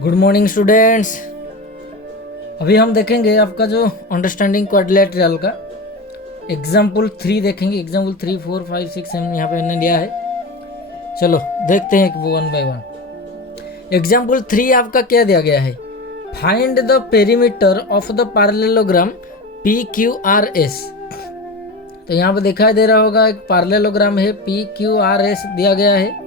Good morning students. अभी हम देखेंगे आपका जो अंडरस्टैंडिंग क्वाड्रिलेटरल का एग्जाम्पल 3 देखेंगे। एग्जाम्पल 3, 4, 5, 6 हम यहाँ पे हमने लिया है। चलो देखते हैं वन बाय वन। एग्जाम्पल 3 आपका क्या दिया गया है? Find the perimeter of the parallelogram P Q R S. तो यहाँ पे दिखाई दे रहा होगा एक पैरेललोग्राम है, पी क्यू आर एस दिया गया है,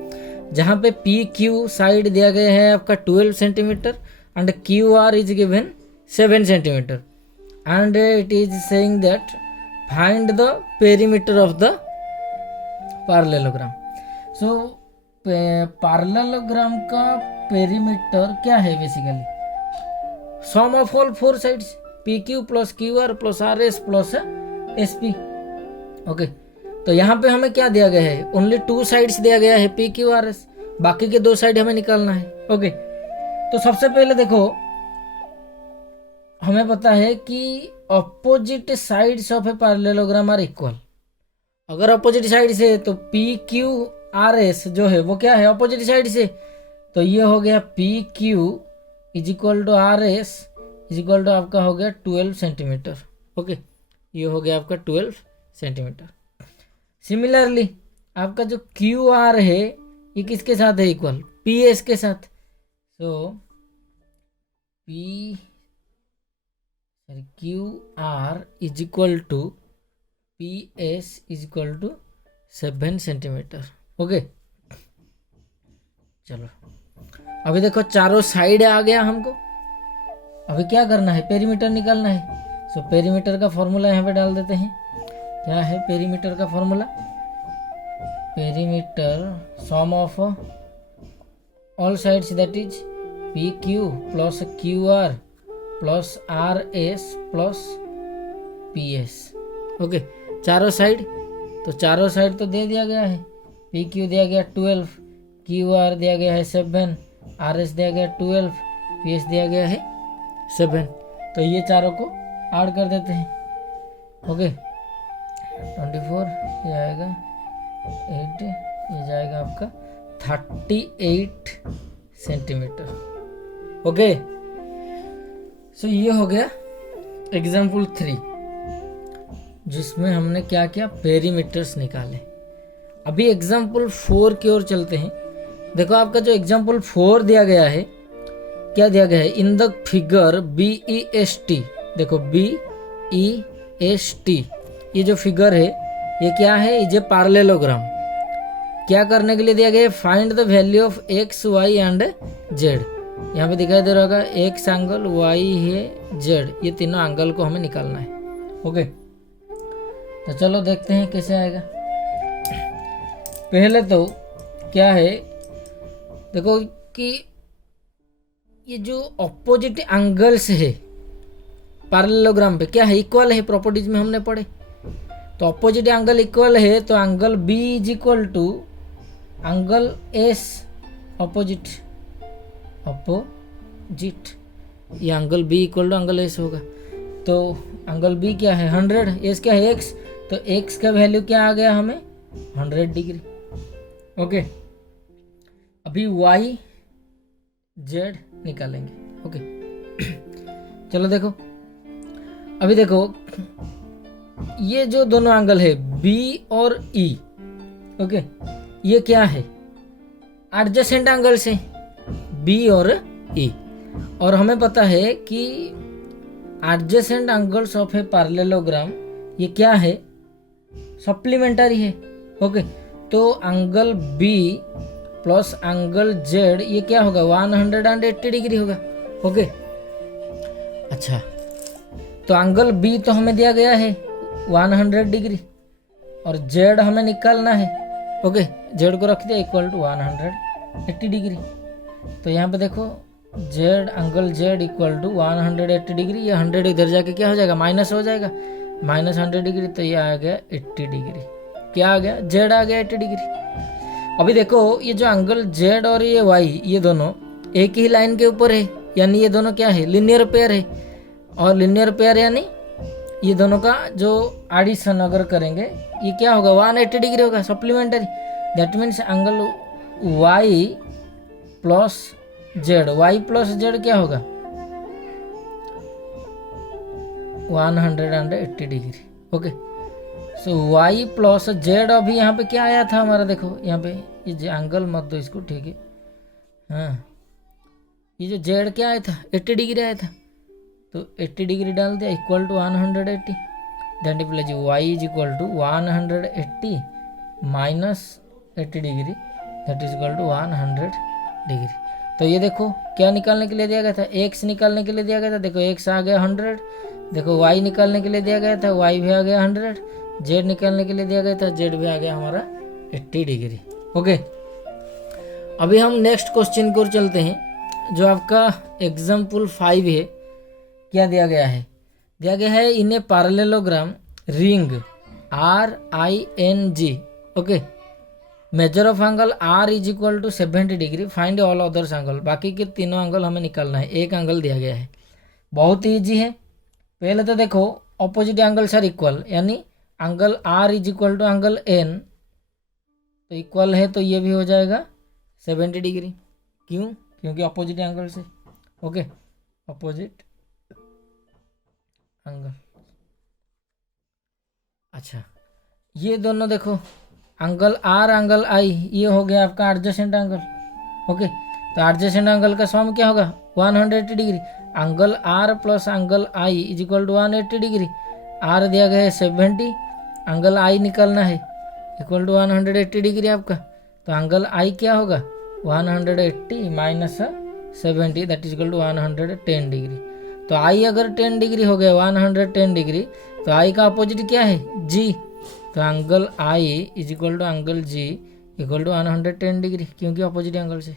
जहाँ पे पी क्यू साइड दिया गया है आपका 12 centimetre and Q R is given 7 centimetre and it is saying that find the perimeter of the parallelogram. So parallelogram का पेरीमीटर क्या है? Basically sum of all 4 sides, P Q plus Q R plus R S plus S P. Okay, तो यहाँ पे हमें क्या दिया गया है? ओनली 2 साइड्स दिया गया है, पी क्यू आर एस, बाकी के 2 साइड हमें निकालना है। ओके, तो सबसे पहले देखो हमें पता है कि opposite sides of a parallelogram are equal. अगर ऑपोजिट साइड से तो पी क्यू आर एस जो है वो क्या है? ऑपोजिट साइड से। तो ये हो गया P Q is equal to R S is equal to आपका हो गया 12 सेंटीमीटर। ओके, ये हो गया आपका 12 सेंटीमीटर। सिमिलरली आपका जो क्यू आर है ये किसके साथ है? इक्वल पी एस के साथ। So P Q R is equal to P S is equal to 7 centimetre. Okay, चलो अभी देखो चारों साइड आ गया हमको। अभी क्या करना है? पेरीमीटर निकालना है। सो पेरीमीटर का फॉर्मूला यहाँ पे डाल देते हैं। क्या है पेरीमीटर का formula? Perimeter sum of all sides that is P Q plus Q R plus R S plus P S. Okay, चारों साइड, तो चारों साइड तो दे दिया गया है। पी क्यू दिया गया 12, क्यू आर दिया गया है 7, आर एस दिया गया 12, पी एस दिया गया है 7। तो ये चारों को ऐड कर देते हैं। ओके, 24 ये आएगा 8, ये जाएगा आपका 38 सेंटीमीटर। ओके, सो ये हो गया एग्जाम्पल 3 जिसमें हमने क्या किया? पेरीमीटर्स निकाले। अभी एग्जाम्पल 4 की ओर चलते हैं। देखो आपका जो एग्जाम्पल 4 दिया गया है, क्या दिया गया है? In the figure B E S T. देखो बी ई एस टी, ये जो फिगर है ये क्या है? ये पैरेललोग्राम। क्या करने के लिए दिया गया है? Find the value of X Y and Z. यहाँ पे दिखाई दे रहा होगा एक्स एंगल, वाई है, जेड, ये तीनों एंगल को हमें निकालना है। ओके, तो चलो देखते हैं कैसे आएगा। पहले तो क्या है, देखो कि ये जो ऑपोजिट एंगल्स है पैरेललोग्राम पे क्या है? इक्वल है। प्रॉपर्टीज में हमने पढ़े तो ऑपोजिट एंगल इक्वल है, तो angle B is equal to angle S opposite. ये angle B equal to angle S होगा। तो एंगल बी क्या है? 100, एस क्या है? एक्स। तो एक्स का वैल्यू क्या आ गया हमें? 100 डिग्री। ओके, अभी वाई जेड निकालेंगे। ओके चलो देखो, अभी देखो ये जो दोनों एंगल है बी और ई, ओके, ये क्या है? एडजेसेंट एंगल्स है बी और ई। और हमें पता है कि adjacent angles of a parallelogram ये क्या है? सप्लीमेंटरी है। ओके, तो angle B plus angle Z ये क्या होगा? 180 डिग्री होगा। ओके, अच्छा, तो एंगल बी तो हमें दिया गया है 100 डिग्री और जेड हमें निकालना है। ओके, जेड को रख दिया इक्वल टू 180 डिग्री। तो यहाँ पे देखो Z, angle Z equal to 180 degree. ये 100 इधर जाके क्या हो जाएगा? माइनस हो जाएगा, माइनस 100 डिग्री। तो ये आ गया 80 डिग्री। क्या आ गया? जेड आ गया 80 डिग्री। अभी देखो ये जो एंगल जेड और ये वाई ये दोनों एक ही लाइन के ऊपर है, यानी ये दोनों क्या है? लीनियर पेयर है। और लीनियर पेयर यानी ये दोनों का जो एडिशन अगर करेंगे ये क्या होगा? 180 डिग्री होगा, supplementary. That means angle Y plus Z, Y plus Z क्या होगा 180 degree. Okay, so Y plus Z, अभी यहाँ पे क्या आया था हमारा, देखो यहाँ पे ये एंगल मत दो इसको, ठीक है। हाँ, ये जो जेड क्या आया था 80 डिग्री आया था, तो 80 डिग्री डाल दिया equal to 180, that is Y is equal to 180 minus 80 degree, that is equal to 100 degree. तो ये देखो क्या निकालने के लिए दिया गया था, एक्स निकालने के लिए दिया गया था, देखो एक्स आ गया 100, देखो वाई निकालने के लिए दिया गया था, वाई भी आ गया 100, जेड निकालने के लिए दिया गया था, जेड भी आ गया हमारा 80 डिग्री। ओके, अभी हम नेक्स्ट क्वेश्चन की ओर चलते हैं, जो आपका एग्जाम्पल 5 है। क्या दिया गया है, दिया गया है in a parallelogram ring RING, okay, measure of angle R is equal to 70 degree, find all others angle, बाकी के तीनों एंगल हमें निकालना है, एक एंगल दिया गया है, बहुत ईजी है। पहले तो देखो ऑपोजिट एंगल्स आर इक्वल, यानी angle R is equal to angle N, तो इक्वल है तो ये भी हो जाएगा 70 डिग्री, क्यों, क्योंकि ऑपोजिट एंगल से। ओके, ऑपोजिट एंगल, अच्छा ये दोनों देखो एंगल R एंगल I, ये हो गया आपका एडजेसेंट एंगल। ओके, तो एडजेसेंट एंगल का सम क्या होगा 180 degree, angle R plus angle I is equal to 180 degree, R दिया गया है 70, एंगल I निकालना है इक्वल टू 180 डिग्री आपका, तो एंगल I क्या होगा 180 minus 70, that is equal to 110 degree. तो I अगर 10 डिग्री हो गया 110 डिग्री, तो I का अपोजिट क्या है G, तो angle I is equal to angle G equal to 110 degree, क्योंकि अपोजिट एंगल से।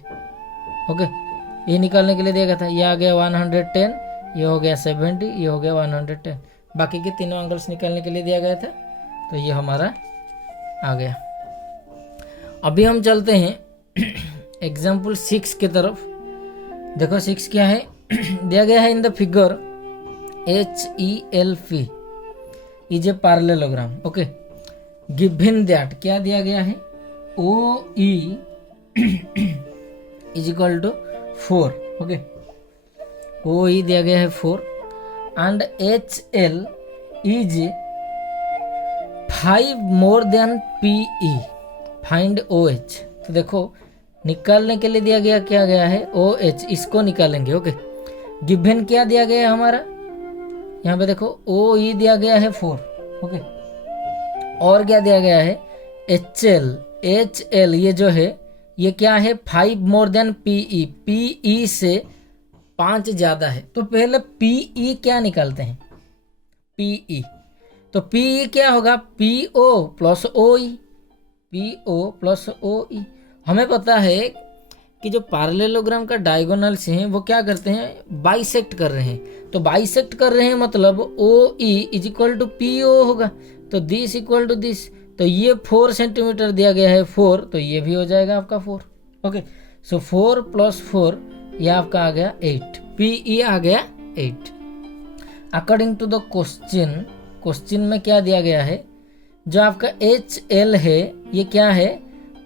ओके, ये निकालने के लिए दिया गया था, ये आ गया 110, ये हो गया 70, ये हो गया 110, बाकी के तीनों एंगल्स निकालने के लिए दिया गया था, तो ये हमारा आ गया। अभी हम चलते हैं एग्जाम्पल 6 की तरफ। देखो 6 क्या है दिया गया है in the figure HELP is a parallelogram. Okay, given that क्या दिया गया है OE is equal to 4। Okay, OE दिया गया है 4 and HL is 5 more than PE, find OH। तो देखो निकालने के लिए दिया गया क्या गया है OH, इसको निकालेंगे। ओके, गिवन क्या दिया गया है हमारा, यहाँ पे देखो OE दिया गया है 4। ओके, और क्या दिया गया है HL ये जो है ये क्या है 5 मोर देन PE, PE से 5 ज़्यादा है, तो पहले PE क्या निकालते हैं PE, तो PE क्या होगा PO plus OE, PO plus OE। हमें पता है कि जो पैरेललोग्राम का डायगोनल्स हैं वो क्या करते हैं बाइसेक्ट कर रहे हैं, तो बाइसेक्ट कर रहे हैं मतलब OE is equal to PO होगा, तो दिस इक्वल टू दिस, तो ये 4 सेंटीमीटर दिया गया है 4, तो ये भी हो जाएगा आपका 4। ओके, सो 4 प्लस 4 ये आपका आ गया 8, PE आ गया 8। अकॉर्डिंग टू द क्वेश्चन में क्या दिया गया है, जो आपका HL है ये क्या है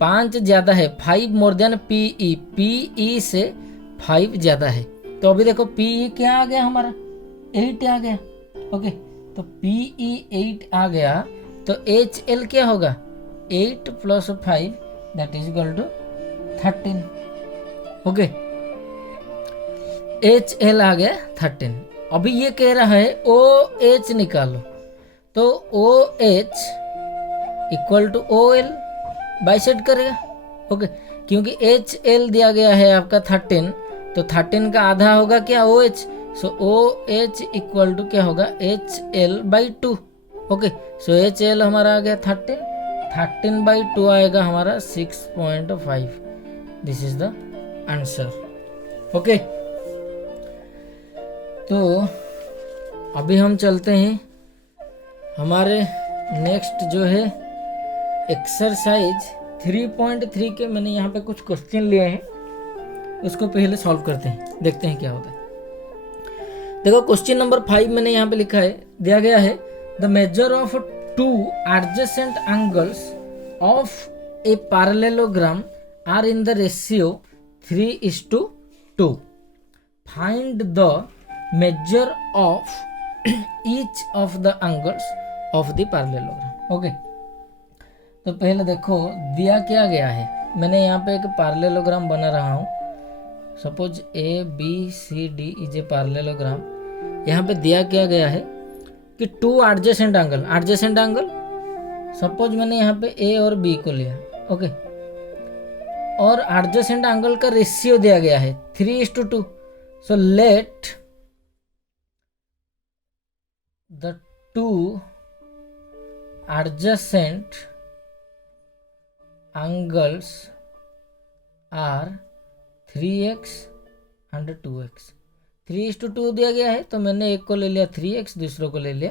5 ज़्यादा है, 5 मोर देन PE, PE से 5 ज़्यादा है, तो अभी देखो PE क्या आ गया हमारा 8 आ गया। ओके, तो PE 8 आ गया, तो HL क्या होगा 8 plus 5 that is equal to 13। Okay, HL आ गया 13। अभी ये कह रहा है OH निकालो, तो OH equal to OL bisect करेगा। ओके, क्योंकि HL दिया गया है आपका 13, तो 13 का आधा होगा क्या OH, so OH equal to क्या होगा HL/2। ओके, सो HL हमारा आ गया 13/2 आएगा हमारा 6.5, this is the answer. Okay, तो अभी हम चलते हैं हमारे नेक्स्ट जो है एक्सरसाइज 3.3 के, मैंने यहाँ पे कुछ क्वेश्चन लिए हैं, उसको पहले सॉल्व करते हैं, देखते हैं क्या होता है। देखो क्वेश्चन नंबर 5 मैंने यहाँ पे लिखा है, दिया गया है the measure of 2 adjacent angles of a parallelogram are in the ratio 3:2। 2 find the measure of each of the angles of the parallelogram. Okay, तो पहले देखो दिया क्या गया है, मैंने यहाँ पे एक पैरेललोग्राम बना रहा हूँ। Suppose A B C D is a parallelogram. यहाँ पे दिया क्या गया है कि टू एडजेसेंट एंगल सपोज मैंने यहाँ पे ए और बी को लिया। ओके, और एडजेसेंट एंगल का रेशियो दिया गया है 3:2। So let the two adjacent angles are 3x and 2x। 3:2 दिया गया है, तो मैंने एक को ले लिया 3x, दूसरों को ले लिया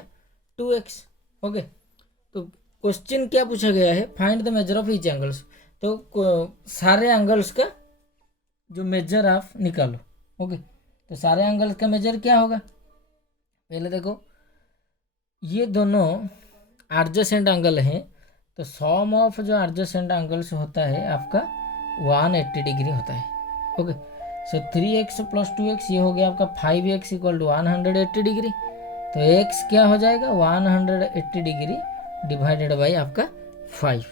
2x। ओके, तो क्वेश्चन क्या पूछा गया है, find the measure of each angles. तो सारे एंगल्स का जो मेजर आप निकालो। ओके, तो सारे एंगल्स का मेजर क्या होगा, पहले देखो ये दोनों एडजेसेंट एंगल हैं, तो सम ऑफ जो एडजेसेंट एंगल्स होता है आपका 180 डिग्री होता है। ओके, सो 3x + 2x ये हो गया आपका 5x = 180 डिग्री। तो x क्या हो जाएगा 180 डिग्री डिवाइडेड बाई आपका 5।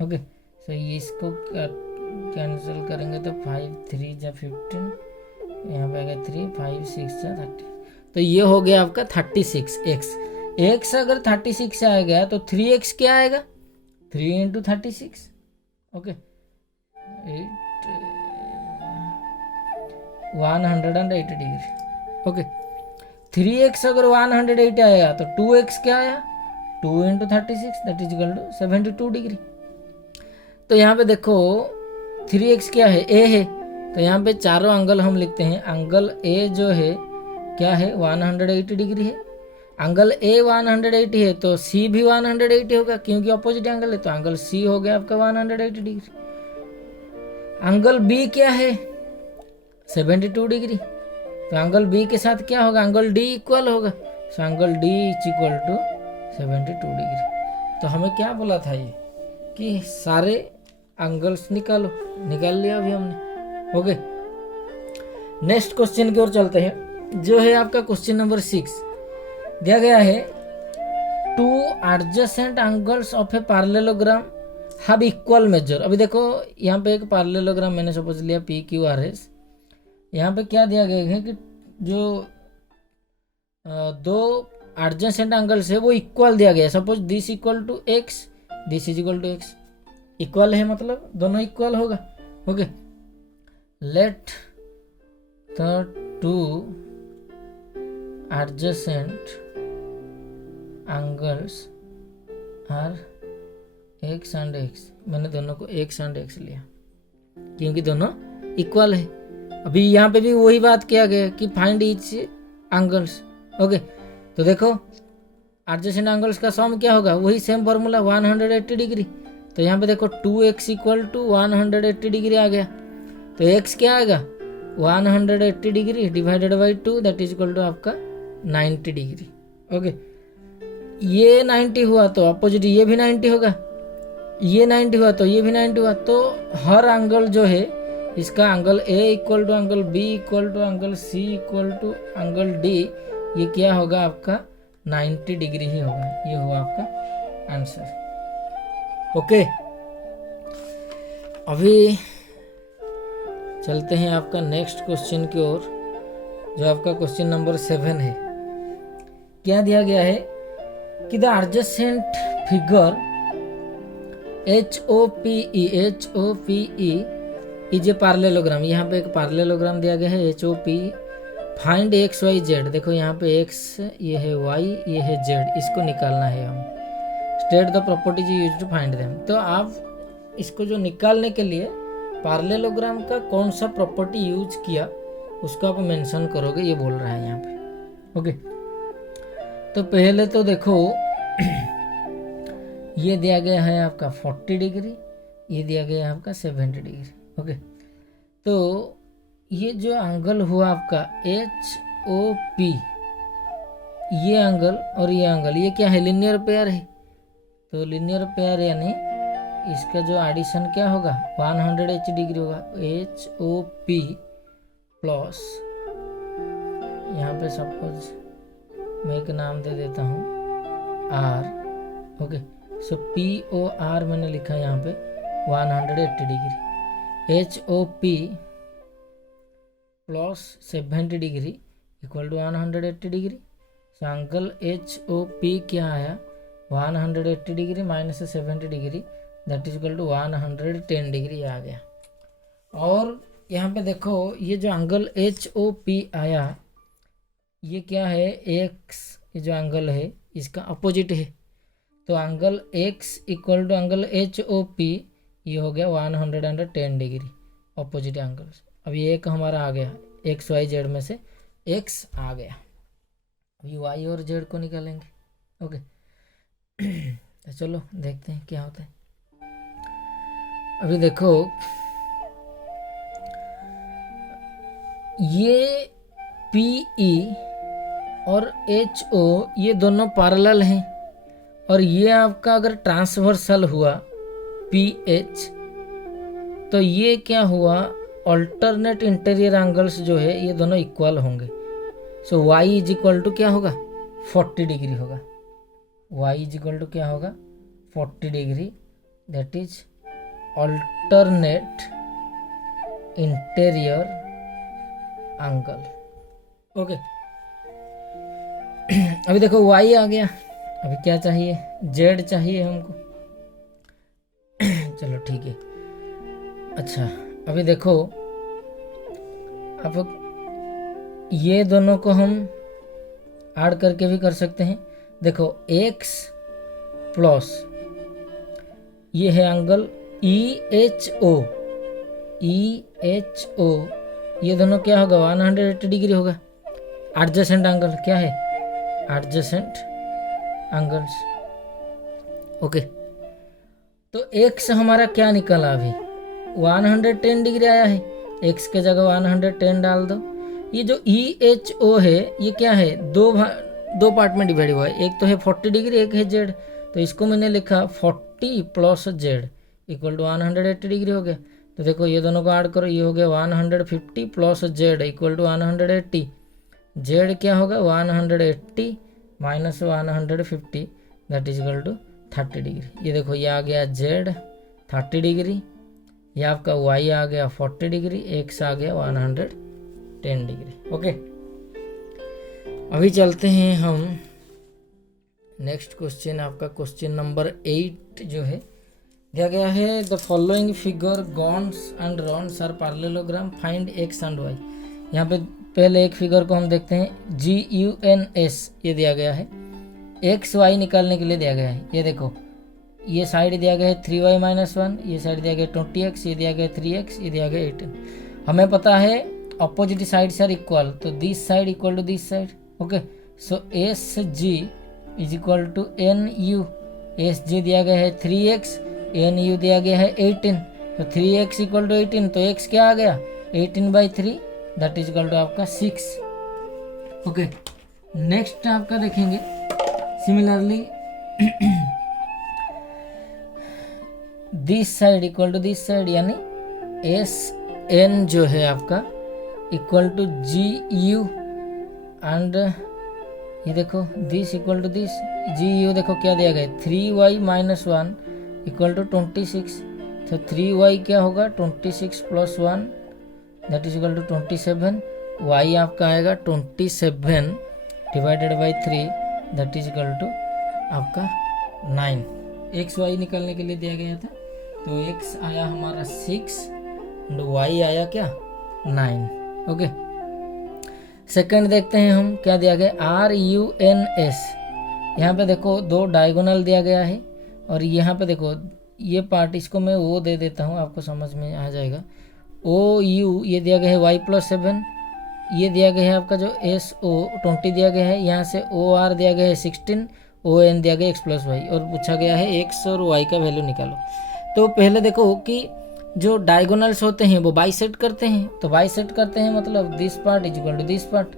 ओके, सो ये इसको कैंसिल करेंगे तो 5 3 × 15, यहाँ पे आएगा 3 5 6 × 30, तो ये हो गया आपका 36x। x अगर 36 से आएगा तो 3x क्या आएगा 3 × 36। Okay, 180 degree. ओके, 3x अगर 180 आया तो 2x क्या आया 2 × 36 that is equal to 72 degree. तो यहाँ पे देखो 3x क्या है a है, तो यहाँ पे चारों एंगल हम लिखते हैं। एंगल a जो है क्या है 180 डिग्री है, एंगल a 180 है तो c भी 180 होगा क्योंकि अपोजिट एंगल है, तो एंगल c हो गया आपका 180 डिग्री। एंगल b क्या है 72 डिग्री, तो एंगल b के साथ क्या होगा एंगल d इक्वल होगा, so angle d equal to 72 degree. तो हमें क्या बोला था ये कि सारे एंगल्स निकाल लिया अभी हमने। ओके, नेक्स्ट क्वेश्चन की ओर चलते हैं, जो है आपका क्वेश्चन नंबर 6। दिया गया है to adjacent angles of a parallelogram have equal major. अभी देखो यहाँ पे एक पैरेललोग्राम मैंने सपोज लिया PQRS। यहाँ पे क्या दिया गया है कि जो दो एडजेसेंट एंगल्स है वो इक्वल दिया गया है। Suppose this equal to x, this is equal to x, equal है मतलब दोनों इक्वल होगा। Okay, let the two adjacent angles are x and x। मैंने दोनों को x एंड x लिया क्योंकि दोनों इक्वल है। अभी यहाँ पे भी वही बात किया गया कि फाइंड ईच एंगल्स। ओके, तो देखो एडजेसेंट एंगल्स का सम क्या होगा, वही सेम फॉर्मूला 180 डिग्री। तो यहाँ पे देखो 2x = 180 डिग्री आ गया, तो x क्या आएगा 180 degree divided by 2 that is equal to आपका 90 डिग्री। ओके, ये 90 हुआ तो अपोजिट ये भी 90 होगा, ये 90 हुआ तो ये भी 90 हुआ, तो हर एंगल जो है इसका angle A = angle B = angle C = angle D, ये क्या होगा आपका 90 डिग्री ही होगा। ये हुआ आपका आंसर। ओके, अभी चलते हैं आपका नेक्स्ट क्वेश्चन की ओर, जो आपका क्वेश्चन नंबर 7 है। क्या दिया गया है कि the adjacent figure HOPE is a parallelogram. यहाँ पे एक पैरेललोग्राम दिया गया है HOP। Find x y z। देखो यहाँ पे x ये है y ये है z, इसको निकालना है हम। State the properties used to find them. तो आप इसको जो निकालने के लिए पैरेललोग्राम का कौन सा प्रॉपर्टी यूज किया उसको आप मेंशन करोगे, ये बोल रहा है यहाँ पे। ओके, तो पहले तो देखो ये दिया गया है आपका 40 डिग्री, ये दिया गया है आपका 70 डिग्री। ओके, तो ये जो एंगल हुआ आपका HOP, ये एंगल और ये एंगल, ये क्या है लीनियर पेयर है। तो लीनियर पेयर यानी इसका जो एडिशन क्या होगा 180 डिग्री होगा। HOP प्लस, यहाँ पे सपोज मैं एक नाम दे देता हूँ R. Okay, so P O R मैंने लिखा यहाँ पे 180 degree, H O P plus 70 degree equal to 180 degree. So angle H O P क्या आया, 180 degree minus 70 degree, that is equal to 110 degree आ गया। और यहाँ पे देखो ये जो एंगल एच ओ पी आया, ये क्या है, एक्स, ये जो एंगल है इसका अपोजिट है। तो angle X equal to angle H O P, ये हो गया 110 डिग्री अपोजिट एंगल्स। अभी एक हमारा आ गया, एक्स वाई जेड में से एक्स आ गया, अभी वाई और जेड को निकालेंगे। ओके तो चलो देखते हैं क्या होता है। अभी देखो ये पी ई और एच ओ ये दोनों पैरेलल हैं, और ये आपका अगर ट्रांसवर्सल हुआ पी एच, तो ये क्या हुआ, अल्टरनेट इंटीरियर एंगल्स जो है ये दोनों इक्वल होंगे। सो वाई इज इक्वल टू क्या होगा, 40 डिग्री होगा। वाई इज इक्वल टू क्या होगा, 40 degree, that is alternate interior angle. Okay अभी देखो y आ गया, अभी क्या चाहिए, z चाहिए हमको। चलो ठीक है। अच्छा अभी देखो, अब ये दोनों को हम ऐड करके भी कर सकते हैं। देखो x प्लस ये है एंगल EHO, EHO ये दोनों क्या होगा, 180 डिग्री होगा। एडजेसेंट एंगल क्या है, एडजेसेंट एंगल्स। ओके तो x हमारा क्या निकला, अभी 110 डिग्री आया है, x के जगह 110 डाल दो। ये जो EHO है ये क्या है, दो पार्ट में डिवाइड हुआ है, एक तो है 40 डिग्री, एक है z। तो इसको मैंने लिखा 40 plus z equal to 180 degree हो गया। तो देखो ये दोनों को ऐड करो, ये हो गया 150 plus z equal to 180। z क्या होगा, 180 minus 150 that is equal to 30 degree. ये देखो ये आ गया z 30 डिग्री, ये आपका y आ गया 40 डिग्री, x आ गया 110 डिग्री। ओके अभी चलते हैं हम नेक्स्ट क्वेश्चन, आपका क्वेश्चन नंबर 8 जो है दिया गया है, the following figure guns and runs are parallelogram, find x and y। यहाँ पे पहले एक फिगर को हम देखते हैं, GUNS ये दिया गया है, x y निकालने के लिए दिया गया है। ये देखो ये साइड दिया गया है 3y माइनस 1, ये साइड दिया गया 20x, ये दिया गया 3x, ये दिया गया 18। हमें पता है अपोजिट साइड्स आर इक्वल, तो this side equal to this side. Okay so SG is equal to NU, SG दिया गया है 3x, NU दिया गया है 18, तो 3x इक्वल टू 18, तो x क्या आ गया 18/3 दैट इज इक्वल टू आपका 6। ओके नेक्स्ट आपका देखेंगे similarly this side equal to this side, यानी SN जो है आपका इक्वल टू GU एंड ये देखो this equal to this GU, देखो क्या दिया गया 3y माइनस 1 इक्वल टू 26, तो 3y क्या होगा 26 plus 1 that is equal to 27, y आपका आएगा 27 divided by 3 that is equal to आपका 9। x y निकालने के लिए दिया गया था, तो x आया हमारा 6 एंड y आया क्या 9। ओके सेकंड देखते हैं हम क्या दिया गया, RUNS। यहाँ पे देखो दो डायगोनल दिया गया है, और यहाँ पे देखो ये पार्ट इसको मैं वो दे देता हूँ, आपको समझ में आ जाएगा। OU ये दिया गया है y+7, ये दिया गया है आपका जो SO 20 दिया गया है, यहाँ से OR दिया गया है 16, ON दिया गया x+y, और पूछा गया है x और y का वैल्यू निकालो। तो पहले देखो कि जो डायगोनल्स होते हैं वो बाइसेक्ट करते हैं, तो बाइसेक्ट करते हैं मतलब this part is equal to this part.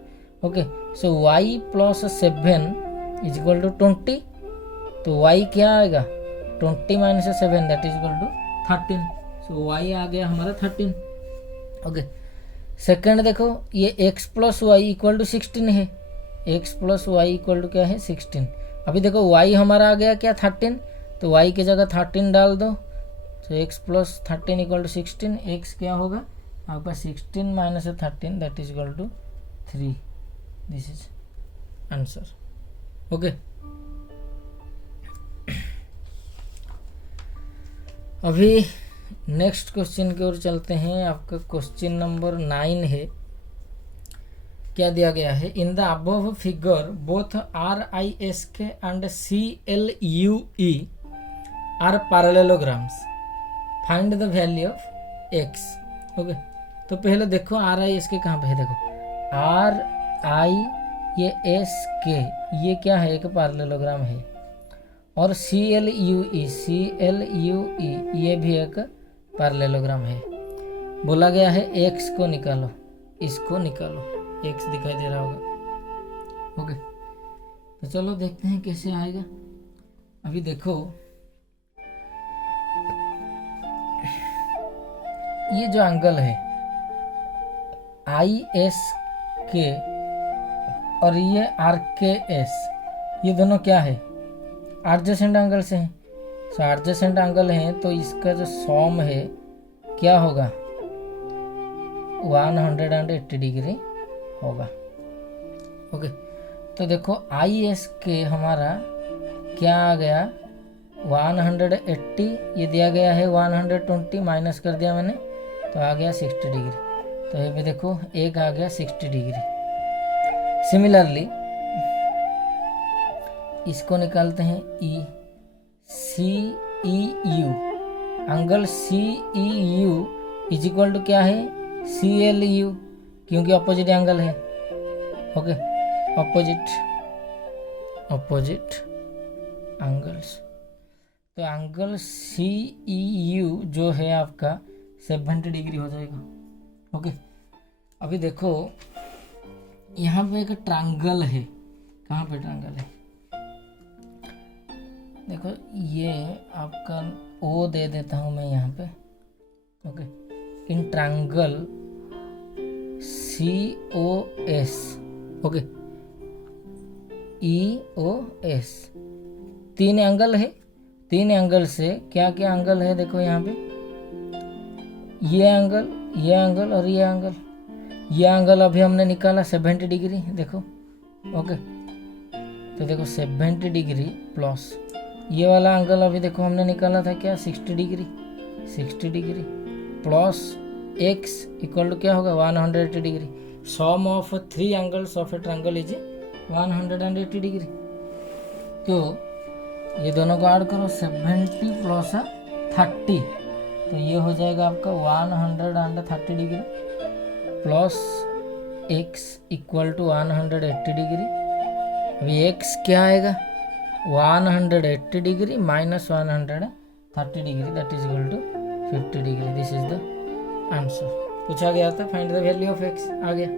Okay so y+7 is equal to 20, तो y क्या आएगा 20 minus 7 that is equal to 13, so y आ गया हमारा 13। ओके सेकंड देखो ये x plus y equal to 16 है, x plus y equal to क्या है 16। अभी देखो y हमारा आ गया क्या 13, तो y की जगह 13 डाल दो, तो x plus 13 equal to 16, x क्या होगा आपका 16 minus 13 that is equal to 3, this is answer. Okay, अभी नेक्स्ट क्वेश्चन की ओर चलते हैं। आपका क्वेश्चन नंबर 9 है। क्या दिया गया है, in the above figure both RISK and CLUE are parallelograms, find the value of x। Okay, तो पहले देखो RISK कहाँ पे है, देखो RISK ये क्या है, एक पैरेललोग्राम है, और CLUE ये भी एक पैरेललोग्राम है। बोला गया है x को निकालो, इसको निकालो, x दिखाई दे रहा होगा। ओके, तो चलो देखते हैं कैसे आएगा। अभी देखो ये जो एंगल है ISK और ये RKS, ये दोनों क्या है, एडजेसेंट एंगल से हैं। सो एडजेसेंट एंगल है तो इसका जो सॉम है क्या होगा 180 डिग्री होगा। ओके, तो देखो ISK हमारा क्या आ गया 180, ये दिया गया है 120 माइनस कर दिया मैंने तो आ गया 60 डिग्री। तो ये भी देखो एक आ गया 60 डिग्री। सिमिलरली इसको निकालते हैं CEU, angle CEU is equal to क्या है CLU, क्योंकि अपोजिट एंगल है। ओके, अपोजिट एंगल्स, तो एंगल CEU जो है आपका 70 डिग्री हो जाएगा। ओके, अभी देखो यहाँ पे एक ट्रायंगल है, कहाँ पे ट्रायंगल है, देखो ये आपका O दे देता हूँ मैं यहाँ पे। Okay, in triangle COS, okay EOS, 3 angle है, 3 एंगल से क्या क्या एंगल है देखो यहाँ पे, ये एंगल और ये एंगल। ये एंगल अभी हमने निकाला 70 डिग्री, देखो। ओके, तो देखो 70 डिग्री प्लस ये वाला एंगल अभी देखो हमने निकाला था क्या 60 degree, 60 degree plus x equal to क्या होगा 180 degree. Sum of 3 angles of a triangle is 180 degree. तो ये दोनों को ऐड करो 70 प्लस 30, तो ये हो जाएगा आपका 130 degree plus x equal to 180 degree. अभी x क्या आएगा 180 degree minus 130 degree that is equal to 50 degree. This is the answer. पूछा गया था find the value of x, आ गया।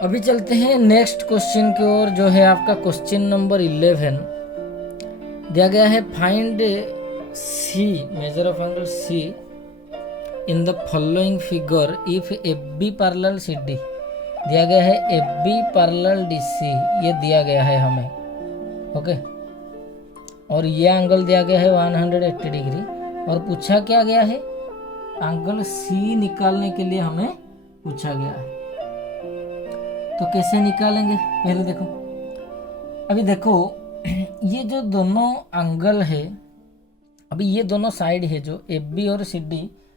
अभी चलते हैं नेक्स्ट क्वेश्चन की ओर, जो है आपका क्वेश्चन नंबर 11। दिया गया है find C, major of angle C in the following figure if AB parallel CD। दिया गया है AB पैरेलल DC, ये दिया गया है हमें। ओके, और ये एंगल दिया गया है 180 डिग्री, और पूछा क्या गया है एंगल C निकालने के लिए हमें पूछा गया है। तो कैसे निकालेंगे पहले देखो। अभी देखो ये जो दोनों एंगल है, अभी ये दोनों साइड है जो AB और CD,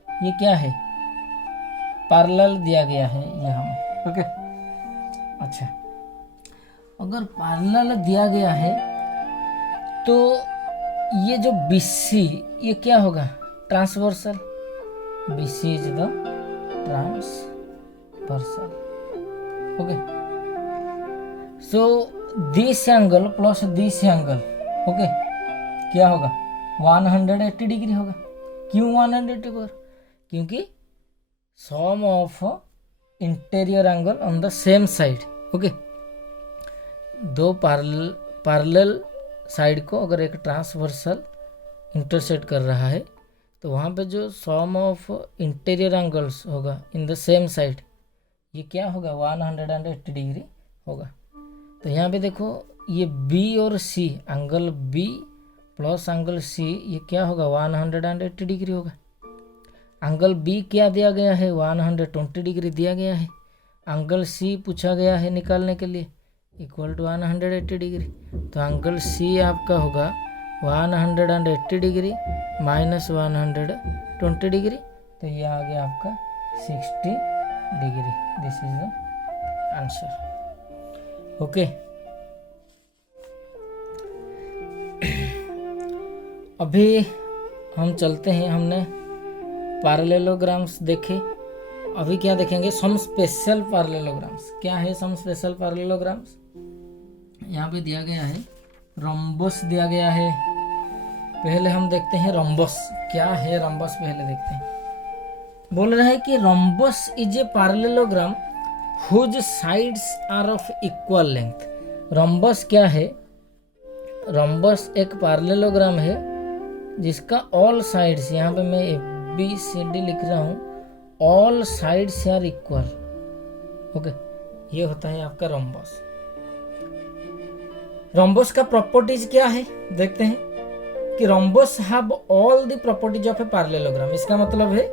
ये क्या है पैरेलल दिया गया है ये हमें। ओके, अच्छा, अगर पैरेलल दिया गया है तो ये जो BC ये क्या होगा transversal, BC is the transversal. Okay, so this angle plus this angle, okay, क्या होगा 180 डिग्री होगा। क्यों 180 पर, क्योंकि sum of interior angle on the same side. Okay, दो पैरेलल साइड को अगर एक ट्रांसवर्सल इंटरसेक्ट कर रहा है तो वहाँ पे जो सम ऑफ इंटीरियर एंगल्स होगा इन द सेम साइड, ये क्या होगा 180 डिग्री होगा। तो यहाँ पे देखो ये बी और C, angle B plus angle C, ये क्या होगा 180 डिग्री होगा। एंगल बी क्या दिया गया है 120 डिग्री दिया गया है। एंगल सी पूछा गया है निकालने के लिए इक्वल टू 180 डिग्री। तो एंगल सी आपका होगा 180 डिग्री माइनस 120 डिग्री, तो ये आ गया आपका 60 degree. This is the answer. Okay, अभी हम चलते हैं, हमने पैरेललोग्राम्स देखे, अभी क्या देखेंगे सम स्पेशल पैरेललोग्राम्स। क्या है सम स्पेशल पैरेललोग्राम्स? यहाँ पे दिया गया है रोम्बस दिया गया है। पहले हम देखते हैं रोम्बस क्या है। रोम्बस पहले देखते हैं। बोल रहा है कि rhombus is a parallelogram whose sides are of equal length. Rhombus क्या है? रोम्बस एक पैरेललोग्राम है जिसका ऑल साइड्स, यहाँ पे मैं ABCD लिख रहा हूँ, all sides are equal. Okay, ये होता है आपका रोम्बस। रोम्बस का प्रॉपर्टीज क्या है देखते हैं कि rhombus have all the properties of a parallelogram. इसका मतलब है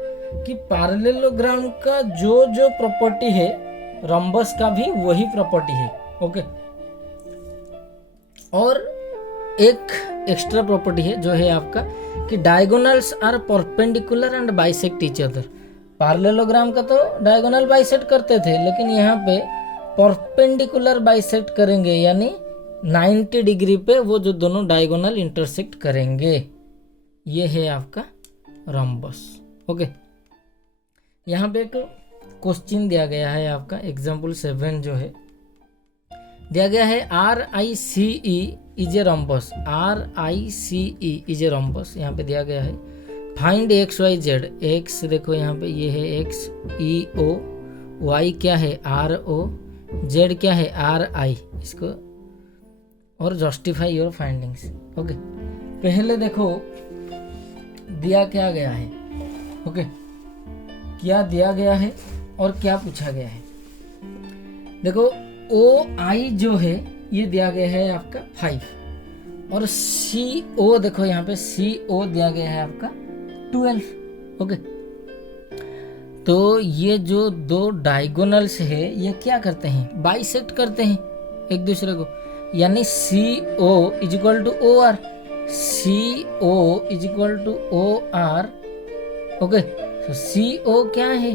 कि पैरेललोग्राम का जो जो प्रॉपर्टी है रोम्बस का भी वही प्रॉपर्टी है। ओके, और एक एक्स्ट्रा प्रॉपर्टी है जो है आपका कि diagonals are perpendicular and bisect each other. Parallelogram का तो डायगोनल बाइसेक्ट करते थे, लेकिन यहाँ पे परपेंडिकुलर बाइसेक्ट करेंगे, यानी 90 डिग्री पे वो जो दोनों डायगोनल इंटरसेक्ट करेंगे। ये है आपका रोम्बस। ओके, यहाँ पे एक क्वेश्चन दिया गया है आपका एग्जाम्पल 7 जो है दिया गया है RICE is a rhombus. RICE is a rhombus यहाँ पे दिया गया है। Find XYZ। X देखो यहाँ पे ये है XEO, Y क्या है RO, Z क्या है RI, इसको और जस्टिफाई योर फाइंडिंग्स। ओके, पहले देखो दिया क्या गया है। ओके, क्या दिया गया है और क्या पूछा गया है। देखो OI जो है ये दिया गया है आपका 5, और CO देखो यहाँ पे CO दिया गया है आपका 12। ओके, तो ये जो दो डायगोनल्स है ये क्या करते हैं, बाइसेक्ट करते हैं एक दूसरे को, यानी CO is equal to OR, CO is equal to OR। Okay, तो CO क्या है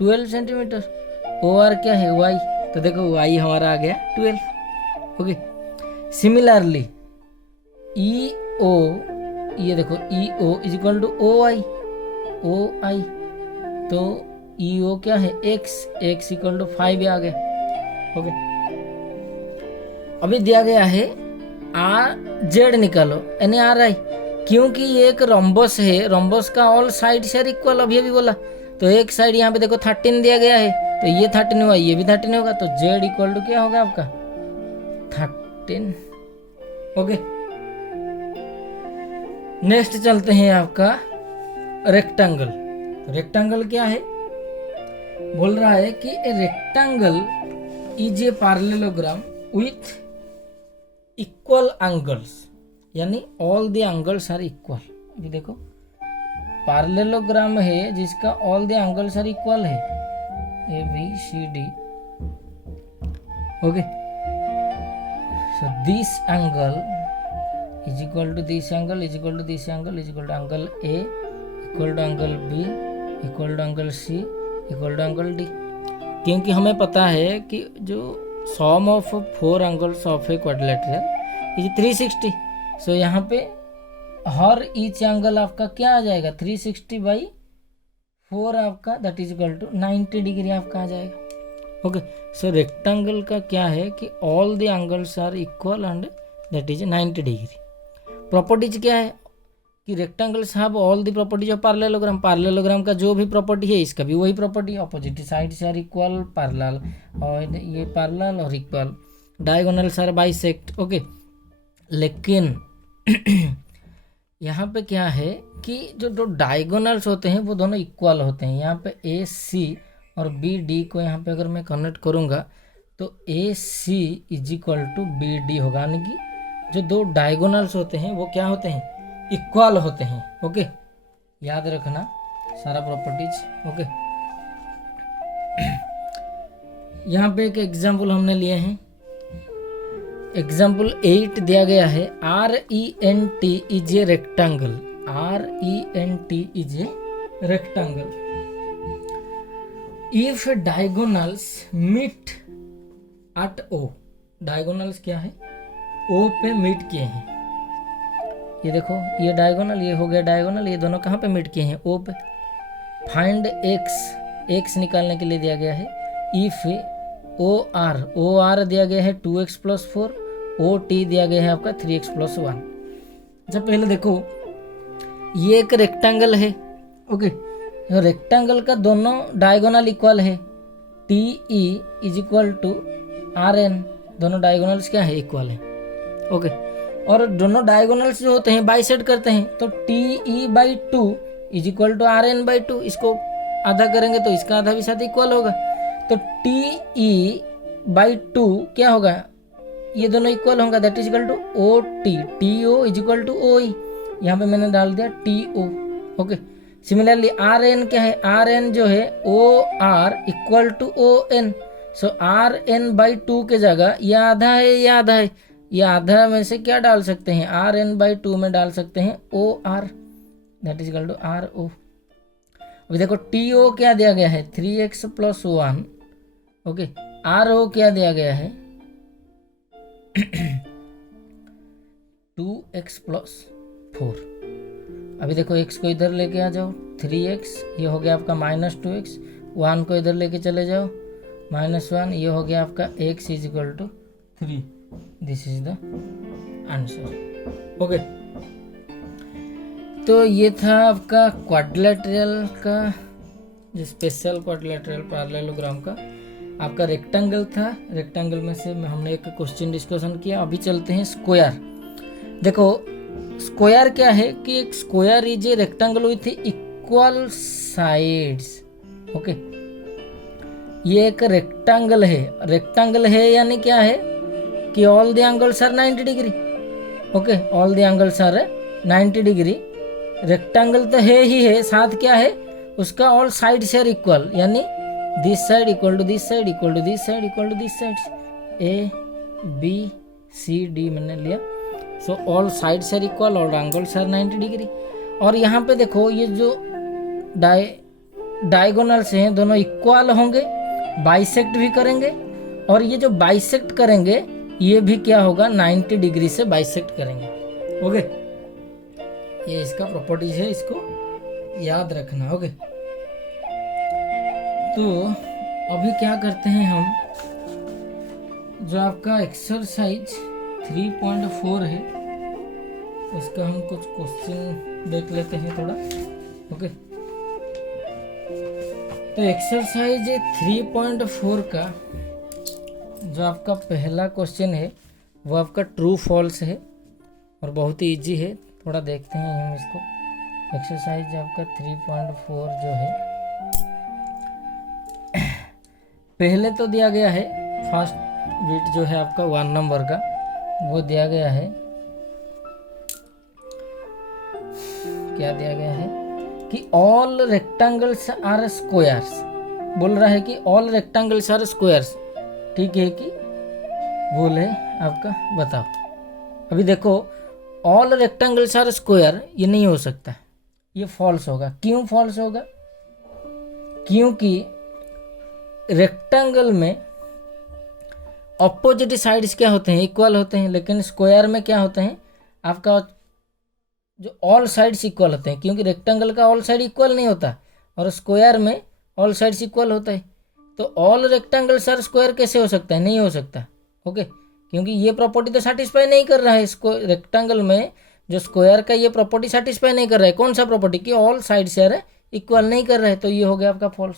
12 सेंटीमीटर, OR क्या है Y, तो देखो Y हमारा आ गया 12। ओके, सिमिलरली EO, ये देखो EO is equal to OI, तो EO क्या है X इक्वल टू 5 आ गया। ओके, अभी दिया गया है Z निकालो यानी RI, क्योंकि ये एक रोम्बस है, रोम्बस का ऑल साइड से इक्वल अभी अभी बोला, तो एक साइड यहाँ पे देखो 13 दिया गया है, तो ये 13 हुआ, ये भी 13 होगा, तो Z इक्वल टू क्या होगा आपका 13। ओके, नेक्स्ट चलते हैं आपका रेक्टेंगल। रेक्टेंगल क्या है? बोल रहा है कि a rectangle is a parallelogram with equal angles, यानी all the angles are equal. अभी देखो पैरेललोग्राम है जिसका all the angles are equal है, ABCD। Okay, so this angle is equal to this angle is equal to this angle is equal to angle A equal to angle B equal to angle C equal to angle D। क्योंकि हमें पता है कि जो sum of 4 angles of a quadrilateral is 360, so यहाँ पे हर each angle आपका क्या आ जाएगा 360/4 आपका, that is equal to 90 degree आपका आ जाएगा। ओके, सो रेक्टेंगल का क्या है कि all the angles are equal and that is 90 degree. Properties क्या है कि rectangles have all the properties of parallelogram. Parallelogram का जो भी प्रॉपर्टी है इसका भी वही प्रॉपर्टी है, opposite sides are equal, parallel, और ये पैरेलल और equal, diagonals are bisect. Okay, लेकिन यहाँ पे क्या है कि जो दो डायगोनल्स होते हैं वो दोनों इक्वल होते हैं। यहाँ पे ए सी और बी डी को यहाँ पे अगर मैं कनेक्ट करूँगा तो A C is equal to B D होगा, यानी कि जो दो डायगोनल्स होते हैं वो क्या होते हैं, इक्वल होते हैं। ओके, याद रखना सारा प्रॉपर्टीज। ओके, यहाँ पे एक एग्जाम्पल हमने लिए हैं, एग्जाम्पल 8 दिया गया है। RENT is a rectangle, RENT is a rectangle if diagonals meet at O। Diagonals क्या है, O पे मीट किए हैं। ये देखो, ये डायगोनल, ये हो गया डायगोनल, ये दोनों कहाँ पे मीट किए हैं, O पे। फाइंड x निकालने के लिए दिया गया है। इफ OR दिया गया है 2x + 4, OT दिया गया है आपका 3x + 1। अच्छा, पहले देखो ये एक रेक्टेंगल है। ओके, रेक्टेंगल का दोनों डायगोनल इक्वल है, TE is equal to RN, दोनों डायगोनल्स क्या है, इक्वल है। ओके, और दोनों डायगोनल्स जो होते हैं बाइसेक्ट करते हैं, तो TE/2 is equal to RN/2। इसको आधा करेंगे तो इसका आधा भी साथ इक्वल होगा, तो TE/2 क्या होगा, ये दोनों इक्वल होगा, that is equal to OT, TO is equal to OE। यहाँ पे मैंने डाल दिया TO। ओके, सिमिलरली RN क्या है, RN जो है OR equal to ON। So RN/2 के जगह ये आधा है, ये आधा है, ये आधा में से क्या डाल सकते हैं, RN/2 में डाल सकते हैं OR, that is equal to RO। अभी देखो TO क्या दिया गया है, 3x + 1। ओके, RO क्या दिया गया है 2x + 4। अभी देखो x को इधर लेके आ जाओ, 3x, ये हो गया आपका -2x, 1 को इधर लेके चले जाओ, -1, ये हो गया आपका x is equal to 3। This is the answer. Okay, तो ये था आपका क्वाड्रिलेटरल का, जो स्पेशल क्वाड्रिलेटरल पैरेललोग्राम का आपका रेक्टेंगल था। रेक्टेंगल में से हमने एक क्वेश्चन डिस्कशन किया। अभी चलते हैं स्क्वायर। देखो स्क्वायर क्या है कि एक square is a rectangle with equal sides. Okay, ये एक रेक्टेंगल है यानी क्या है कि all the angles are 90 degree. Okay, all the angles are 90 degree. Rectangle तो है ही है, साथ क्या है उसका ऑल साइड्स आर इक्वल, यानी this side equal to this side equal to this side equal to this side, ABCD मैंने लिया। So all sides are equal, all angles are 90 degree. और यहाँ पे देखो ये जो डायगोनल्स हैं दोनों इक्वल होंगे, बाइसेक्ट भी करेंगे, और ये जो बाइसेक्ट करेंगे ये भी क्या होगा 90 डिग्री से बाइसेक्ट करेंगे। ओके, ये इसका प्रॉपर्टीज है, इसको याद रखना। ओके, तो अभी क्या करते हैं हम, जो आपका एक्सरसाइज 3.4 है उसका हम कुछ क्वेश्चन देख लेते हैं थोड़ा। ओके, तो एक्सरसाइज 3.4 का जो आपका पहला क्वेश्चन है वो आपका ट्रू फॉल्स है और बहुत ही इजी है। थोड़ा देखते हैं हम इसको। एक्सरसाइज आपका 3.4 जो है, पहले तो दिया गया है फर्स्ट बिट जो है आपका 1 नंबर का, वो दिया गया है, क्या दिया गया है कि ऑल रेक्टेंगल्स आर स्क्वायर्स। बोल रहा है कि ऑल रेक्टेंगल्स आर स्क्वायर्स, ठीक है कि भूल है आपका, बताओ। अभी देखो ऑल रेक्टेंगल्स आर स्क्वायर, ये नहीं हो सकता, ये फॉल्स होगा। क्यों फॉल्स होगा? क्योंकि रेक्टेंगल में ऑपोजिट साइड्स क्या होते हैं, इक्वल होते हैं, लेकिन स्क्वायर में क्या होते हैं आपका जो ऑल साइड्स इक्वल होते हैं, क्योंकि रेक्टेंगल का ऑल साइड इक्वल नहीं होता और स्क्वायर में ऑल साइड्स इक्वल होता है। तो ऑल रेक्टेंगल्स आर स्क्वायर कैसे हो सकता है? नहीं हो सकता। ओके, क्योंकि ये प्रॉपर्टी तो सेटिस्फाई नहीं कर रहा है। इसको रेक्टेंगल में जो स्क्वायर का ये प्रॉपर्टी सेटिस्फाई नहीं कर रहा है। कौन सा प्रॉपर्टी? कि ऑल साइड्स आर इक्वल नहीं कर रहा है, तो ये हो गया आपका फॉल्स।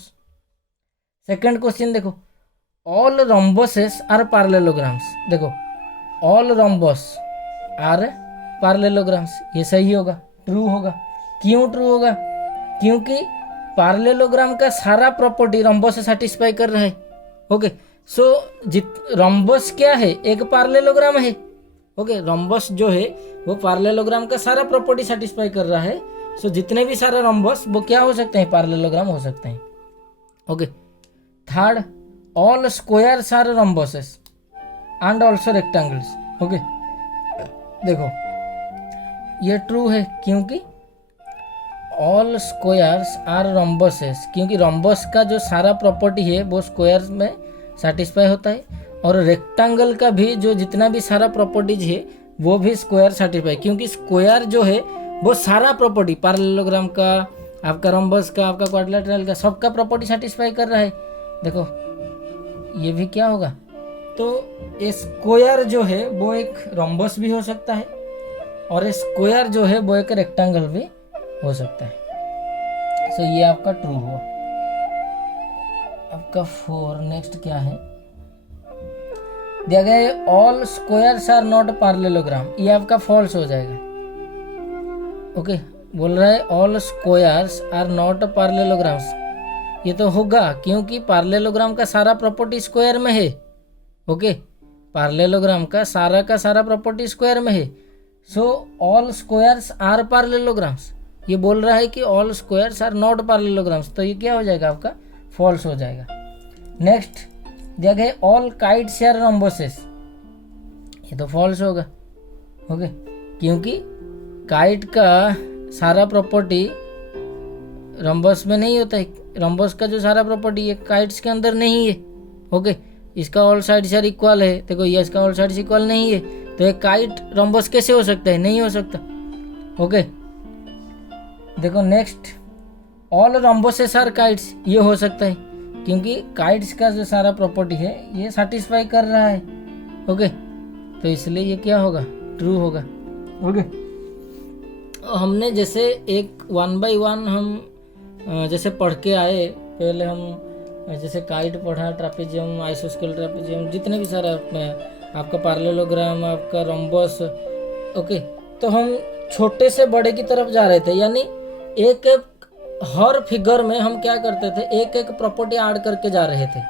सेकंड क्वेश्चन देखो, ऑल रोम्बसेस आर पैरेललोग्राम्स। देखो ऑल रोम्बस आर पैरेललोग्राम्स, ये सही होगा ट्रू होगा। क्यों ट्रू होगा? क्योंकि पार्लेलोग्राम का सारा प्रॉपर्टी रंबस से सेटिस्फाई कर रहा है। ओके, सो रंबस क्या है? एक पार्लेलोग्राम है। ओके, रंबस जो है वो पार्लेलोग्राम का सारा प्रॉपर्टी सेटिस्फाई कर रहा है। सो जितने भी सारे रंबस वो क्या हो सकते हैं? पार्लेलोग्राम हो सकते हैं। Okay, third, all squares are rhombuses and also rectangles. Okay, देखो ये ट्रू है क्योंकि ऑल स्क्वायर्स आर रंबसेस, क्योंकि रंबस का जो सारा प्रॉपर्टी है वो स्क्वायर्स में सेटिस्फाई होता है, और रेक्टेंगल का भी जो जितना भी सारा प्रॉपर्टीज है वो भी स्क्वायर सेटिस्फाई, क्योंकि स्क्वायर जो है वो सारा प्रॉपर्टी पैरेललोग्राम का, आपका रंबस का, आपका क्वाड्रिलेटरल का, सबका प्रॉपर्टी सेटिस्फाई कर रहा है। देखो ये भी क्या होगा? तो स्क्वायर जो है वो एक रंबस भी हो सकता है और स्क्वायर जो है वो एक रेक्टेंगल भी हो सकता है। सो ये आपका ट्रू हुआ। आपका 4 नेक्स्ट क्या है? दिया गया है all squares are not parallelogram, ये आपका फॉल्स हो जाएगा। ओके, बोल रहा है all squares are not parallelograms, ये तो होगा क्योंकि पैरेललोग्राम का सारा प्रॉपर्टी स्क्वायर में है। ओके, पैरेललोग्राम का सारा प्रॉपर्टी स्क्वायर में है। So all squares are parallelograms, ये बोल रहा है कि all squares are not parallelograms, तो ये क्या हो जाएगा? आपका फॉल्स हो जाएगा। नेक्स्ट दिया गया ऑल काइट्स आर रंबसेस, ये तो फॉल्स होगा। ओके, क्योंकि काइट का सारा प्रॉपर्टी रंबस में नहीं होता है। रंबस का जो सारा प्रॉपर्टी है काइट्स के अंदर नहीं है। ओके, इसका ऑल साइड्स आर इक्वल है, देखो ये इसका ऑल साइड्स इक्वल नहीं है, तो एक काइट रंबस कैसे हो सकता है? नहीं हो सकता। ओके, देखो नेक्स्ट ऑल रंबसेस आर काइट्स, ये हो सकता है क्योंकि काइट्स का जो सारा प्रॉपर्टी है ये सेटिस्फाई कर रहा है। ओके, तो इसलिए ये क्या होगा? ट्रू होगा। ओके, हमने जैसे एक 1 by 1 हम जैसे पढ़ के आए, पहले हम जैसे काइट पढ़ा, ट्रापेजियम, आइसोस्केल ट्रापेजियम, जितने भी सारा आपका पैरेललोग्राम, आपका रंबस। ओके, तो हम छोटे से बड़े की तरफ जा रहे थे, यानी एक हर फिगर में हम क्या करते थे? एक एक प्रॉपर्टी ऐड करके जा रहे थे।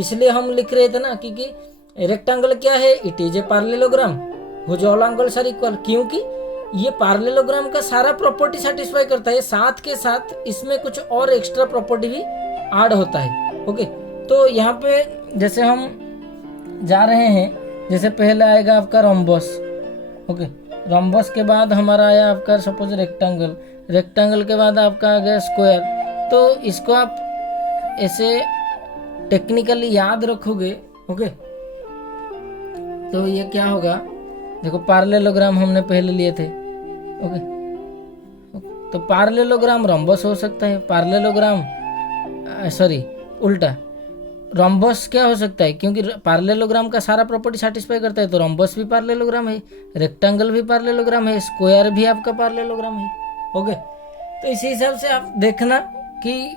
इसलिए हम लिख रहे थे ना कि रेक्टेंगल क्या है? It is a parallelogram whose all angles are equal, क्योंकि ये पैरेललोग्राम का सारा प्रॉपर्टी सेटिस्फाई करता है, साथ के साथ इसमें कुछ और एक्स्ट्रा प्रॉपर्टी भी ऐड होता है। ओके, तो यहाँ पे जैसे हम जा रहे हैं, जैसे पहले आएगा आपका रंबस। ओके, रंबस के बाद हमारा आया आपका सपोज रेक्टेंगल, रेक्टेंगल के बाद आपका आ गया स्क्वायर। तो इसको आप ऐसे टेक्निकली याद रखोगे। ओके, तो ये क्या होगा? देखो पैरेललोग्राम हमने पहले लिए थे। ओके, तो पैरेललोग्राम रंबस हो सकता है, पैरेललोग्राम सॉरी उल्टा, रंबस क्या हो सकता है? क्योंकि पैरेललोग्राम का सारा प्रॉपर्टी सेटिस्फाई करता है, तो रंबस भी पैरेललोग्राम है, रेक्टेंगल भी पैरेललोग्राम है, स्क्वायर भी आपका पैरेललोग्राम है। ओके, तो इसी हिसाब से आप देखना कि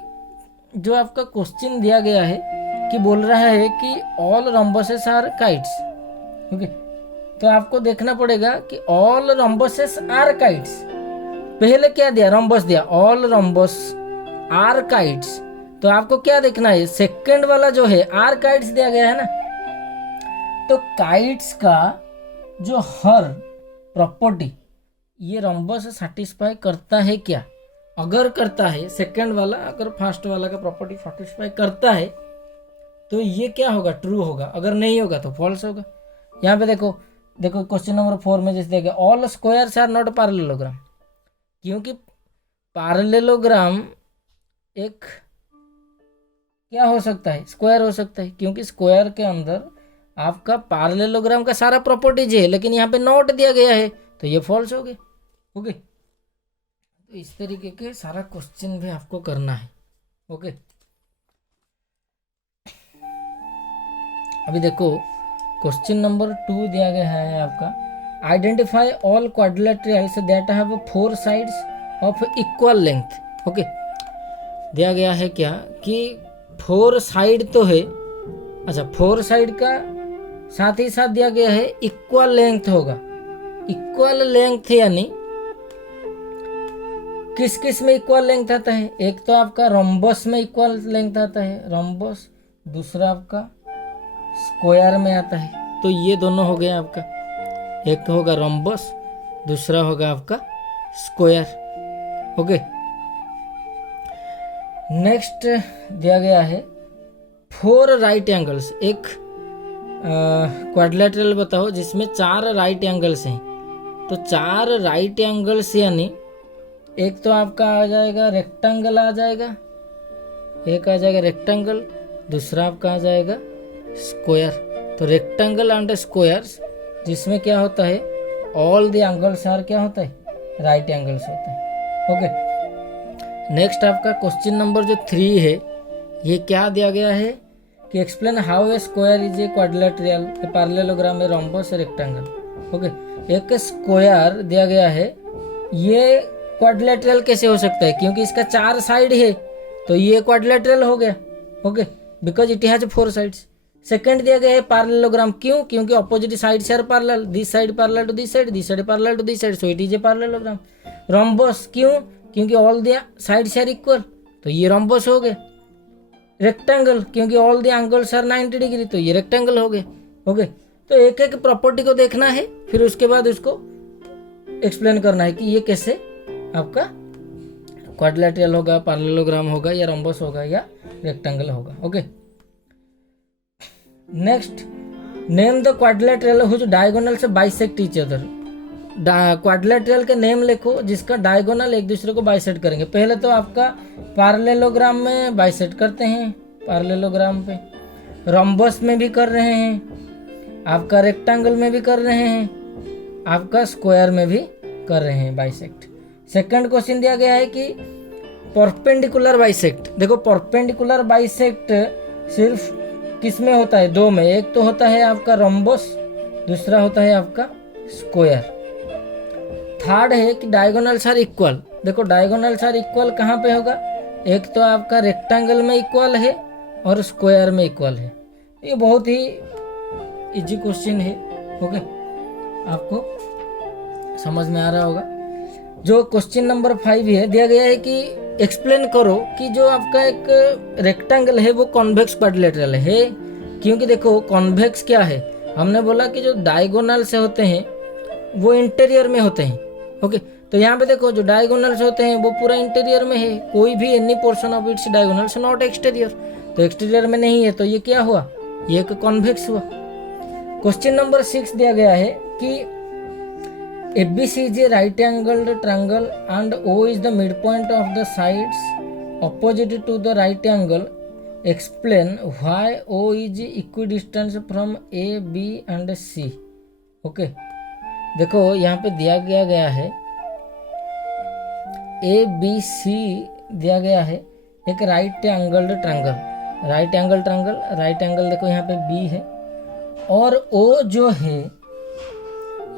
जो आपका क्वेश्चन दिया गया है कि बोल रहा है कि ऑल रंबसेस आर काइट्स। ओके, तो आपको देखना पड़ेगा कि ऑल रंबसेस आर काइट्स, पहले क्या दिया? रंबस दिया, ऑल रंबस आर काइट्स, तो आपको क्या देखना है? सेकंड वाला जो है आर काइट्स दिया गया है ना, तो काइट्स का जो हर प्रॉपर्टी ये रंबस सेटिस्फाई करता है क्या? अगर करता है सेकंड वाला, अगर फर्स्ट वाला का प्रॉपर्टी सेटिस्फाई करता है तो ये क्या होगा? ट्रू होगा। अगर नहीं होगा तो फॉल्स होगा। यहाँ पे देखो क्वेश्चन नंबर 4 में जैसे देखा all squares are not parallelogram, क्योंकि पैरेललोग्राम एक क्या हो सकता है? स्क्वायर हो सकता है, क्योंकि स्क्वायर के अंदर आपका पैरेललोग्राम का सारा प्रॉपर्टीज है, लेकिन यहाँ पे नॉट दिया गया है, तो ये फॉल्स हो गए। ओके, तो इस तरीके के सारा क्वेश्चन भी आपको करना है। ओके, अभी देखो क्वेश्चन नंबर 2 दिया गया है आपका, identify all quadrilaterals that have 4 sides of equal length. Okay, दिया गया है क्या कि 4 साइड तो है, अच्छा 4 साइड का साथ ही साथ दिया गया है इक्वल लेंथ होगा। इक्वल लेंथ यानी किस किस में इक्वल लेंथ आता है? एक तो आपका रोम्बस में इक्वल लेंथ आता है, रोम्बस, दूसरा आपका स्क्वायर में आता है। तो ये दोनों हो गए आपका, एक तो होगा रोम्बस, दूसरा होगा आपका स्क्वायर। ओके, नेक्स्ट दिया गया है 4 राइट एंगल्स। एक क्वाड्रिलेटरल बताओ जिसमें 4 राइट एंगल्स हैं। तो 4 राइट एंगल्स यानी एक तो आपका आ जाएगा रेक्टेंगल आ जाएगा, एक आ जाएगा रेक्टेंगल, दूसरा आपका आ जाएगा स्क्वायर। तो रेक्टेंगल एंड स्क्वायर्स जिसमें क्या होता है, ऑल द एंगल्स आर क्या होता है, राइट एंगल्स होते हैं। ओके, नेक्स्ट आपका क्वेश्चन नंबर जो 3 है, ये क्या दिया गया है कि explain how a square is a quadrilateral, a parallelogram, a rhombus, a rectangle. Okay, एक स्क्वायर दिया गया है, ये क्वाड्रिलेटरल कैसे हो सकता है, क्योंकि इसका 4 साइड है, तो ये क्वाड्रिलेटरल हो गया। Okay, because it has 4 sides. Second दिया गया है पैरेललोग्राम, क्यों, क्योंकि opposite sides are parallel, this side parallel to this side, this side parallel to this side, so it is a parallelogram. Rhombus, क्यों, क्योंकि all the sides are equal, तो ये rhombus हो गया। रेक्टेंगल, क्योंकि all the angles are 90 degree, तो ये rectangle हो गए। ओके, तो एक एक प्रॉपर्टी को देखना है, फिर उसके बाद उसको एक्सप्लेन करना है कि ये कैसे आपका क्वाड्रिलेटरल होगा, पैरेललोग्राम होगा, या रोम्बस होगा, या रेक्टेंगल होगा। Okay, next, name the quadrilateral which diagonals bisect each other. Quadrilateral के नेम लिखो जिसका डायगोनल एक दूसरे को बाइसेक्ट करेंगे। पहले तो आपका पैरेललोग्राम में बाइसेक्ट करते हैं, पैरेललोग्राम पे, रोम्बस में भी कर रहे हैं, आपका रेक्टेंगल में भी कर रहे हैं, आपका स्क्वायर में भी कर रहे हैं बाइसेक्ट। सेकंड क्वेश्चन दिया गया है कि परपेंडिकुलर बाइसेक्ट। देखो, परपेंडिकुलर बाइसेक्ट सिर्फ किस में होता है, 2 में, एक तो होता है आपका रोम्बस, दूसरा होता है आपका स्क्वायर। थर्ड है कि डायगोनल्स आर इक्वल। देखो, डायगोनल्स आर इक्वल कहाँ पे होगा, एक तो आपका रेक्टेंगल में इक्वल है और स्क्वायर में इक्वल है। ये बहुत ही इजी क्वेश्चन है। ओके, आपको समझ में आ रहा होगा। जो क्वेश्चन नंबर 5 है, दिया गया है कि एक्सप्लेन करो कि जो आपका एक रेक्टेंगल है वो कॉन्वेक्स क्वाड्रिलेटरल है। क्योंकि देखो, कॉन्वेक्स क्या है, हमने बोला कि जो डायगोनल से होते हैं वो इंटीरियर में होते हैं। ओके, तो यहाँ पे देखो, जो डायगोनल्स होते हैं वो पूरा इंटीरियर में है, कोई भी any portion of its diagonals not exterior, तो एक्सटीरियर में नहीं है, तो ये क्या हुआ, ये एक कॉन्वेक्स हुआ। क्वेश्चन नंबर 6 दिया गया है कि ABC is a right angled triangle and O is the midpoint of the sides opposite to the right angle. Explain why O is equidistant from A, B and C. Okay, देखो यहाँ पे दिया गया है ABC दिया गया है एक right angled triangle. Right angle triangle, right angle देखो यहाँ पे B है, और O जो है,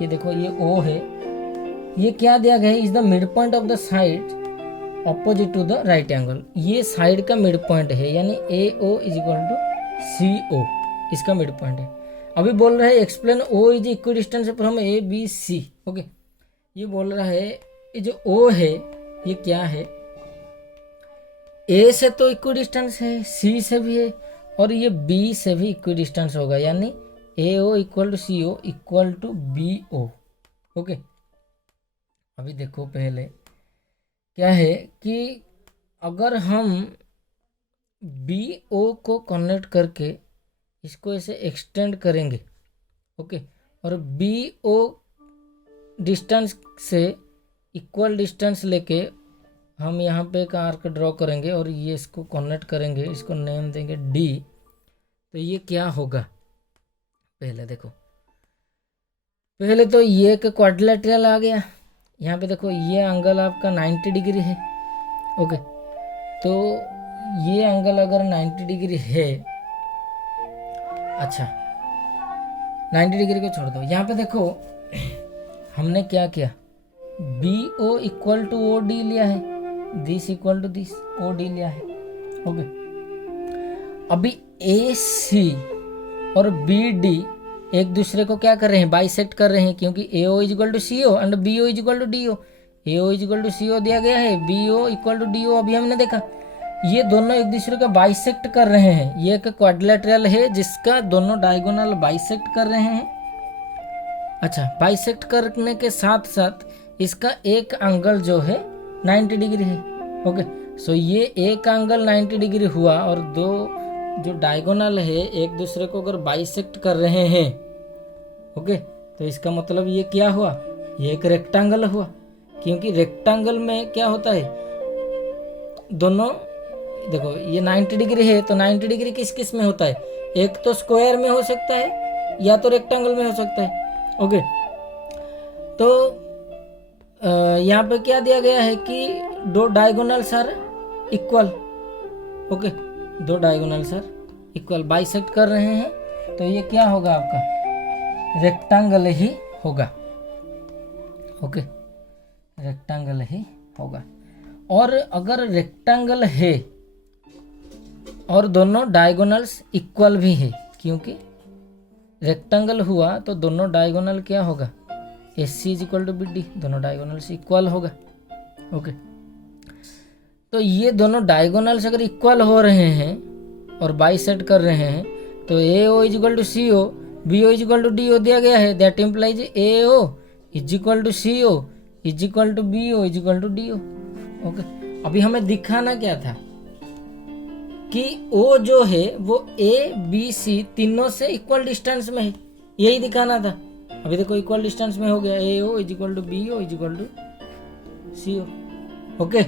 ये देखो ये O है, ये क्या दिया गया है, is the mid point of the side opposite to the right angle. ये साइड का मिड पॉइंट है, यानी AO is equal to CO, इसका मिड पॉइंट है। अभी बोल रहा है explain O is equidistance from ABC। Okay, ये बोल रहा है ये जो O है ये क्या है, A से तो इक्विडिस्टेंस है, C से भी है, और ये B से भी इक्विडिस्टेंस होगा, यानी AO equal to CO equal to BO। Okay, अभी देखो पहले क्या है कि अगर हम BO को कनेक्ट करके इसको ऐसे एक्सटेंड करेंगे, ओके, और BO डिस्टेंस से इक्वल डिस्टेंस लेके हम यहाँ पे एक आर्क ड्रॉ करेंगे और ये इसको कनेक्ट करेंगे, इसको नेम देंगे D। तो ये क्या होगा, पहले देखो, पहले तो ये एक क्वाड्रिलेटरल आ गया। यहाँ पे देखो ये एंगल आपका 90 डिग्री है। ओके, तो ये एंगल अगर 90 डिग्री है, अच्छा 90 डिग्री को छोड़ दो, यहाँ पे देखो हमने क्या किया, BO इक्वल टू OD लिया है, this equal to this OD लिया है। ओके, अभी AC और BD एक दूसरे को क्या कर रहे हैं, बाइसेक्ट कर रहे हैं, क्योंकि AO is equal to CO and BO is equal to DO। A O is equal to C O दिया गया है, B O equal to D O अभी हमने देखा। ये दोनों एक दूसरे का बाइसेक्ट कर रहे हैं। ये एक क्वाड्रिलेटरल है जिसका दोनों डायगोनल बाइसेक्ट कर रहे हैं। अच्छा, बाइसेक्ट करने के साथ साथ इसका एक एंगल जो है 90 डिग्री है। ओके, सो ये एक एंगल 90 डिग्री हुआ और दो जो डायगोनल है एक दूसरे को अगर बाइसेक्ट कर रहे हैं, ओके, तो इसका मतलब ये क्या हुआ, ये एक रेक्टेंगल हुआ। क्योंकि रेक्टेंगल में क्या होता है, दोनों देखो ये 90 डिग्री है तो 90 डिग्री किस किस में होता है, एक तो स्क्वायर में हो सकता है या तो रेक्टेंगल में हो सकता है। ओके, तो यहाँ पे क्या दिया गया है कि दो डायगोनल्स आर इक्वल। ओके, दो डायगोनल्स आर इक्वल, बाइसेक्ट कर रहे हैं, तो ये क्या होगा आपका रेक्टेंगल ही होगा। ओके, रेक्टेंगल ही होगा। और अगर रेक्टेंगल है और दोनों डायगोनल्स इक्वल भी है, क्योंकि रेक्टेंगल हुआ तो दोनों डायगोनल क्या होगा, S C is equal to B D, दोनों डायगोनल्स इक्वल होगा। ओके, तो ये दोनों डायगोनल्स अगर इक्वल हो रहे हैं और बाइसेक्ट कर रहे हैं तो A O is equal to C O, B O is equal to D O दिया गया है। That implies A O is equal to C O is equal to B O is equal to D O. Okay, अभी हमें दिखाना क्या था कि ओ जो है वो ए बी सी तीनों से इक्वल डिस्टेंस में है, यही दिखाना था। अभी देखो इक्वल डिस्टेंस में हो गया, A O is equal to B O is equal to C O. Okay,